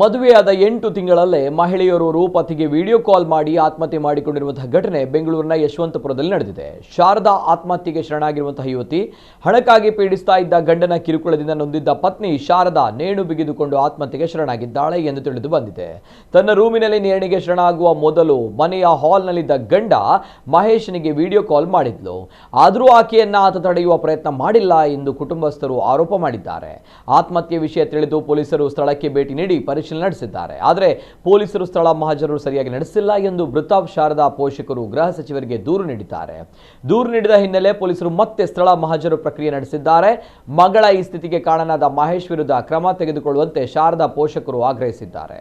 ಮದುವೆಯಾದ 8 ತಿಂಗಳಲ್ಲೇ ಮಹಿಳೆಯರು ಪತಿಗೆ ವಿಡಿಯೋ ಕಾಲ್ ಮಾಡಿ ಆತ್ಮಹತ್ಯೆ ಮಾಡಿಕೊಂಡಿರುವಂತಹ ಘಟನೆ ಬೆಂಗಳೂರಿನ ಯಶವಂತಪುರದಲ್ಲಿ ನಡೆದಿದೆ. ಶಾರದಾ ಆತ್ಮಹತ್ಯೆಗೆ ಶರಣಾಗಿರುವಂತಹ ಯುವತಿ ಹಣಕ್ಕಾಗಿ ಪೀಡಿಸ್ತಾ ಇದ್ದ ಗಂಡನ ಕಿರುಕುಳದಿಂದ ನೊಂದಿದ್ದ ಪತ್ನಿ ಶಾರದಾ ನೇಣು ಬಿಗಿದುಕೊಂಡು ಆತ್ಮಹತ್ಯೆಗೆ ಶರಣಾಗಿದ್ದಾಳೆ ಎಂದು ತಿಳಿದು ಬಂದಿದೆ. ತನ್ನ ರೂಮಿನಲ್ಲಿ ನೇಣಿಗೆ ಶರಣಾಗುವ ಮೊದಲು ಮನೆಯ ಹಾಲ್ನಲ್ಲಿದ್ದ ಗಂಡ ಮಹೇಶನಿಗೆ ವಿಡಿಯೋ ಕಾಲ್ ಮಾಡಿದ್ಲು. ಆದರೂ ಆಕೆಯನ್ನ ಆತ ತಡೆಯುವ ಪ್ರಯತ್ನ ಮಾಡಿಲ್ಲ ಎಂದು ಕುಟುಂಬಸ್ಥರು ಆರೋಪ ಮಾಡಿದ್ದಾರೆ. ಆತ್ಮಹತ್ಯೆ ವಿಷಯ ತಿಳಿದು ಪೊಲೀಸರು ಸ್ಥಳಕ್ಕೆ ಭೇಟಿ ನೀಡಿ ಪರಿಶೀಲನೆ ನಡೆಸಿದ್ದಾರೆ. ಆದರೆ ಪೊಲೀಸರು ಸ್ಥಳ ಮಹಜರು ಸರಿಯಾಗಿ ನಡೆಸಿಲ್ಲ ಎಂದು ಮೃತ ಶಾರದಾ ಪೋಷಕರು ಗೃಹ ಸಚಿವರಿಗೆ ದೂರು ನೀಡಿದ್ದಾರೆ. ದೂರು ನೀಡಿದ ಹಿನ್ನೆಲೆ ಪೊಲೀಸರು ಮತ್ತೆ ಸ್ಥಳ ಮಹಜರು ಪ್ರಕ್ರಿಯೆ ನಡೆಸಿದ್ದಾರೆ. ಮಗಳ ಈ ಸ್ಥಿತಿಗೆ ಕಾರಣನಾದ ಮಹೇಶ್ ವಿರುದ್ಧ ಕ್ರಮ ತೆಗೆದುಕೊಳ್ಳುವಂತೆ ಶಾರದಾ ಪೋಷಕರು ಆಗ್ರಹಿಸಿದ್ದಾರೆ.